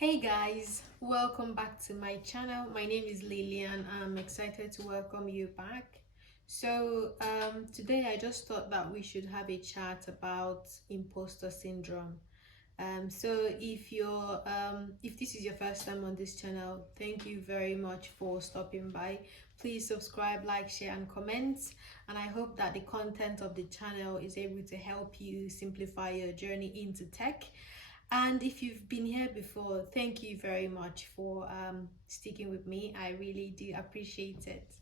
Hey guys, welcome back to my channel. My name is Lillian. I'm excited to welcome you back. Today I just thought that we should have a chat about imposter syndrome. If this is your first time on this channel, thank you very much for stopping by. Please subscribe, like, share, and comment. And I hope that the content of the channel is able to help you simplify your journey into tech. And if you've been here before, thank you very much for sticking with me. I really do appreciate it.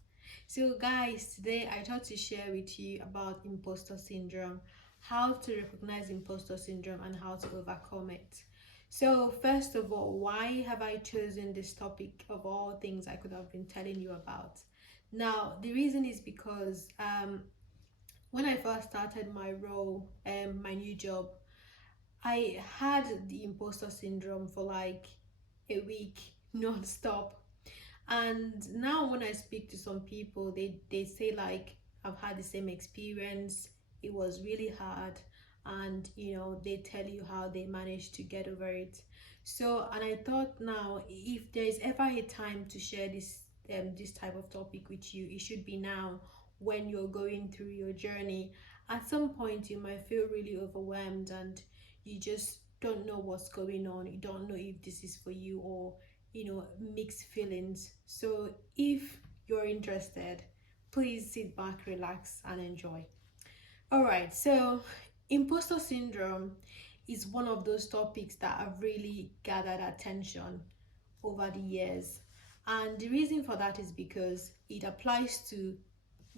So guys, today I thought to share with you about imposter syndrome, how to recognize imposter syndrome and how to overcome it. So first of all, why have I chosen this topic of all things I could have been telling you about? Now, the reason is because when I first started my role, my new job, I had the imposter syndrome for like a week non-stop. And now when I speak to some people, they say like I've had the same experience. It was really hard, and they tell you how they managed to get over it. So, and I thought now if there is ever a time to share this type of topic with you, it should be now when you're going through your journey. At some point you might feel really overwhelmed and you just don't know what's going on. You don't know if this is for you, or mixed feelings. So if you're interested, please sit back, relax, and enjoy. All right, so imposter syndrome is one of those topics that have really gathered attention over the years, and the reason for that is because it applies to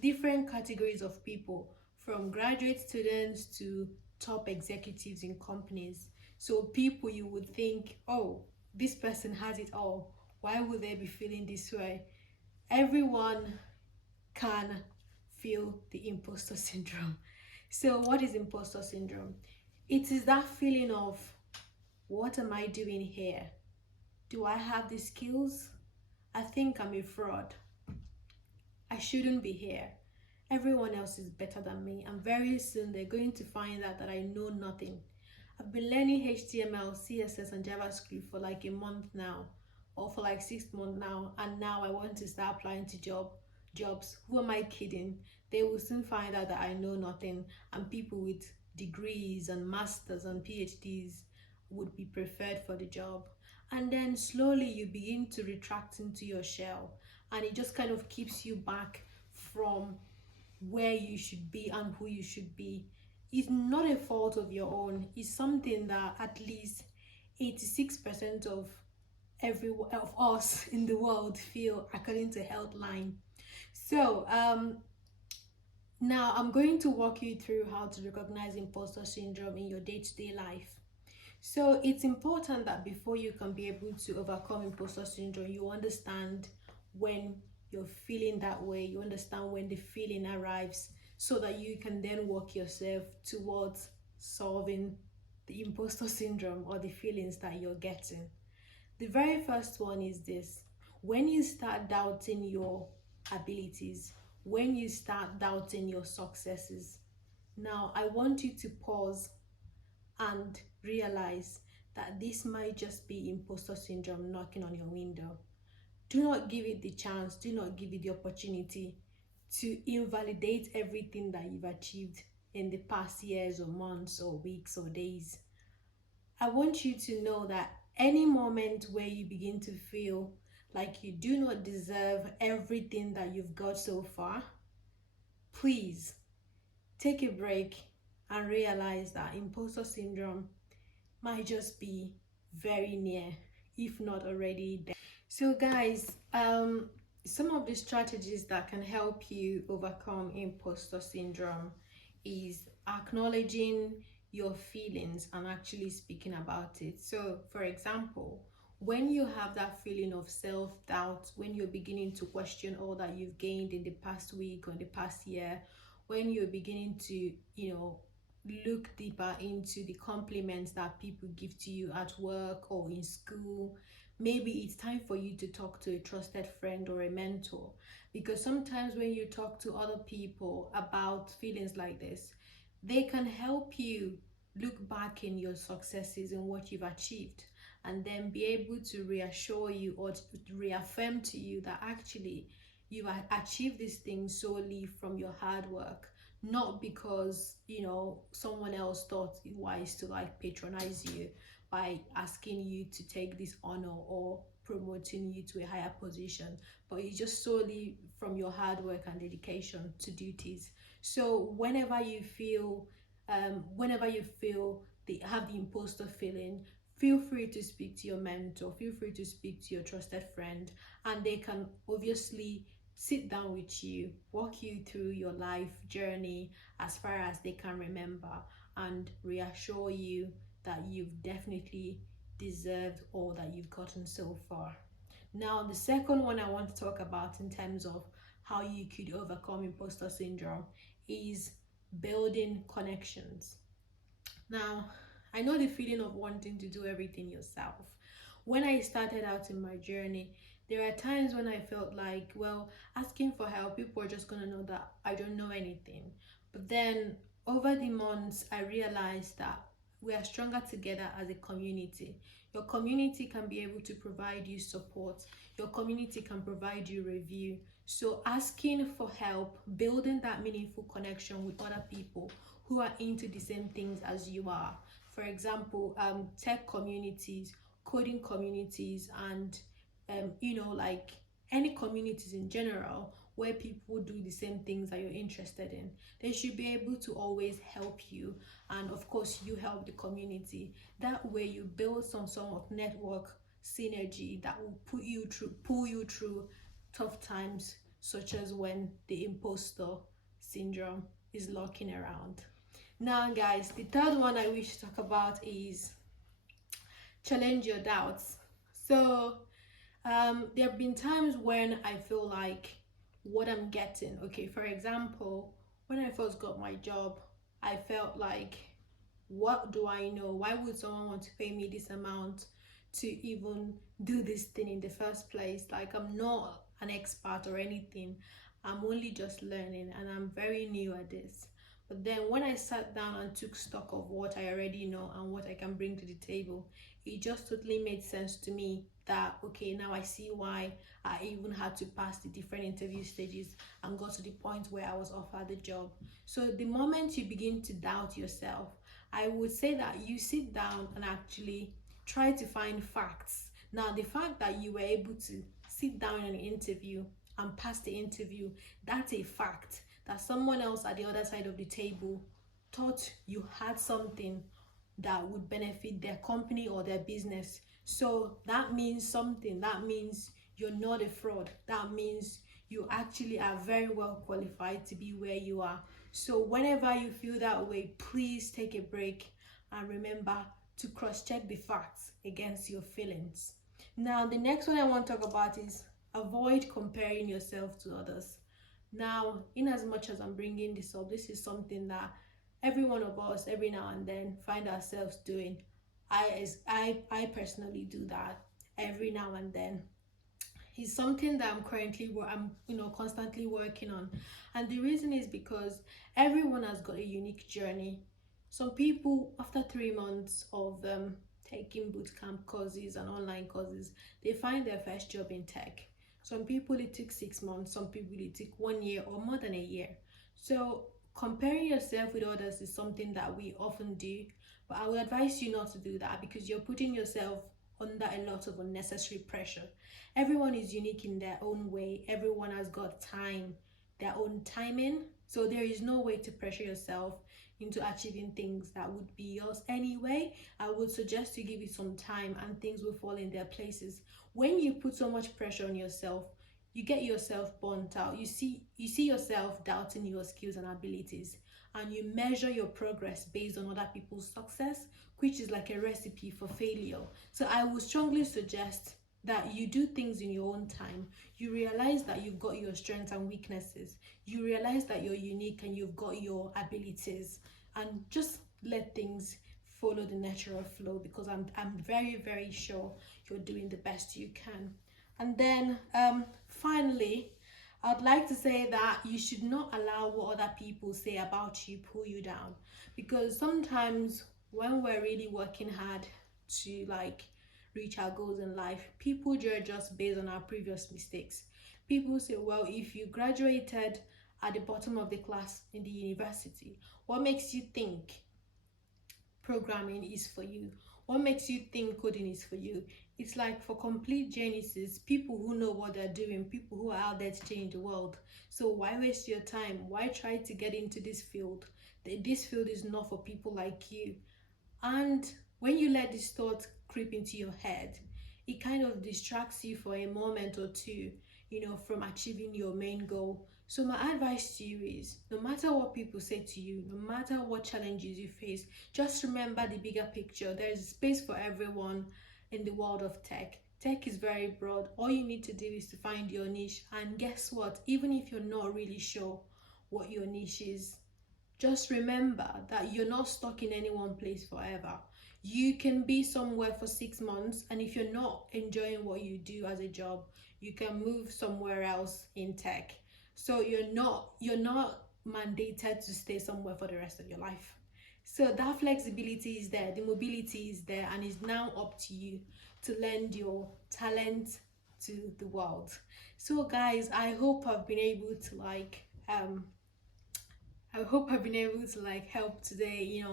different categories of people, from graduate students to top executives in companies. So people you would think, oh, this person has it all, why would they be feeling this way? Everyone can feel the imposter syndrome. So what is imposter syndrome? It is that feeling of, what am I doing here? Do I have the skills? I think I'm a fraud. I shouldn't be here. Everyone else is better than me, and very soon they're going to find out that I know nothing. I've been learning HTML, CSS, and JavaScript for like a month now, or for like 6 months now, and now I want to start applying to jobs. Who am I kidding? They will soon find out that I know nothing, and people with degrees and masters and PhDs would be preferred for the job. And then slowly you begin to retract into your shell, and it just kind of keeps you back from where you should be and who you should be. It's not a fault of your own. It's something that at least 86% of us in the world feel, according to Healthline. So now I'm going to walk you through how to recognize imposter syndrome in your day-to-day life. So it's important that before you can be able to overcome imposter syndrome, you understand when you're feeling that way, you understand when the feeling arrives, so that you can then work yourself towards solving the imposter syndrome or the feelings that you're getting. The very first one is this: when you start doubting your abilities, when you start doubting your successes. Now I want you to pause and realize that this might just be imposter syndrome knocking on your window. Do not give it the chance, do not give it the opportunity to invalidate everything that you've achieved in the past years or months or weeks or days. I want you to know that any moment where you begin to feel like you do not deserve everything that you've got so far, please take a break and realize that imposter syndrome might just be very near, if not already there. So guys, some of the strategies that can help you overcome imposter syndrome is acknowledging your feelings and actually speaking about it. So for example, when you have that feeling of self-doubt, when you're beginning to question all that you've gained in the past week or the past year, when you're beginning to look deeper into the compliments that people give to you at work or in school, maybe it's time for you to talk to a trusted friend or a mentor. Because sometimes when you talk to other people about feelings like this, they can help you look back in your successes and what you've achieved, and then be able to reassure you or to reaffirm to you that actually you achieved these things solely from your hard work, not because someone else thought it wise to like patronize you by asking you to take this honor or promoting you to a higher position, but it's just solely from your hard work and dedication to duties. So whenever you feel they have the imposter feeling, feel free to speak to your mentor, feel free to speak to your trusted friend, and they can obviously sit down with you, walk you through your life journey as far as they can remember, and reassure you that you've definitely deserved all that you've gotten so far. Now, the second one I want to talk about in terms of how you could overcome imposter syndrome is building connections. Now, I know the feeling of wanting to do everything yourself. When I started out in my journey, there are times when I felt like, well, asking for help, people are just going to know that I don't know anything. But then over the months, I realized that we are stronger together as a community. Your community can be able to provide you support. Your community can provide you review. So asking for help, building that meaningful connection with other people who are into the same things as you are. For example, tech communities, coding communities, and like any communities in general where people do the same things that you're interested in. They should be able to always help you, and of course you help the community. That way you build some sort of network synergy that will pull you through tough times, such as when the imposter syndrome is lurking around. Now guys, the third one I wish to talk about is challenge your doubts. So there have been times when I feel like what I'm getting, okay, for example, when I first got my job, I felt like, what do I know? Why would someone want to pay me this amount to even do this thing in the first place? Like, I'm not an expert or anything. I'm only just learning and I'm very new at this. But then when I sat down and took stock of what I already know and what I can bring to the table, it just totally made sense to me that, okay, now I see why I even had to pass the different interview stages and got to the point where I was offered the job. So the moment you begin to doubt yourself, I would say that you sit down and actually try to find facts. Now, the fact that you were able to sit down in an interview and pass the interview, that's a fact that someone else at the other side of the table thought you had something that would benefit their company or their business. So that means something. That means you're not a fraud. That means you actually are very well qualified to be where you are. So whenever you feel that way, please take a break and remember to cross-check the facts against your feelings. Now, the next one I want to talk about is avoid comparing yourself to others. Now, in as much as I'm bringing this up, this is something that every one of us, every now and then, find ourselves doing. I personally do that every now and then. It's something that I'm constantly working on, and the reason is because everyone has got a unique journey. Some people, after 3 months of taking bootcamp courses and online courses, they find their first job in tech. Some people it took 6 months, some people it took 1 year or more than a year. So comparing yourself with others is something that we often do, but I would advise you not to do that because you're putting yourself under a lot of unnecessary pressure. Everyone is unique in their own way. Everyone has got time, their own timing. So there is no way to pressure yourself into achieving things that would be yours anyway. I would suggest you give it some time and things will fall in their places. When you put so much pressure on yourself, you get yourself burnt out. You see yourself doubting your skills and abilities, and you measure your progress based on other people's success, which is like a recipe for failure. So I would strongly suggest that you do things in your own time. You realize that you've got your strengths and weaknesses. You realize that you're unique and you've got your abilities, and just let things follow the natural flow, because I'm very, very sure you're doing the best you can. And then finally, I'd like to say that you should not allow what other people say about you pull you down, because sometimes when we're really working hard to like reach our goals in life. People judge us based on our previous mistakes. People say, well, if you graduated at the bottom of the class in the university, what makes you think programming is for you? What makes you think coding is for you? It's like for complete geniuses, people who know what they're doing, people who are out there to change the world. So why waste your time? Why try to get into this field? This field is not for people like you. And when you let this thought creep into your head, it kind of distracts you for a moment or two, from achieving your main goal. So my advice to you is, no matter what people say to you, no matter what challenges you face, just remember the bigger picture. There is space for everyone in the world of tech. Tech is very broad. All you need to do is to find your niche. And guess what? Even if you're not really sure what your niche is, just remember that you're not stuck in any one place forever. You can be somewhere for 6 months, and if you're not enjoying what you do as a job, you can move somewhere else in tech. So you're not mandated to stay somewhere for the rest of your life. So that flexibility is there, the mobility is there, and it's now up to you to lend your talent to the world. So guys, I hope I've been able to help today,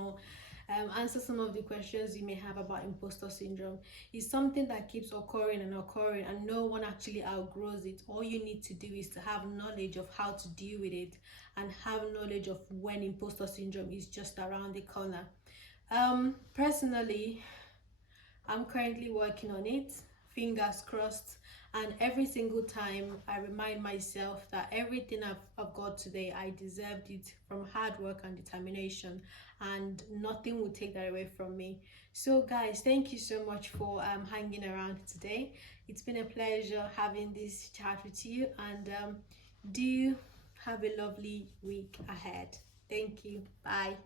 answer some of the questions you may have about imposter syndrome. It's something that keeps occurring and occurring, and no one actually outgrows it. All you need to do is to have knowledge of how to deal with it, and have knowledge of when imposter syndrome is just around the corner. Personally, I'm currently working on it, fingers crossed. And every single time I remind myself that everything I've got today, I deserved it from hard work and determination, and nothing will take that away from me. So guys, thank you so much for hanging around today. It's been a pleasure having this chat with you, and do have a lovely week ahead. Thank you. Bye.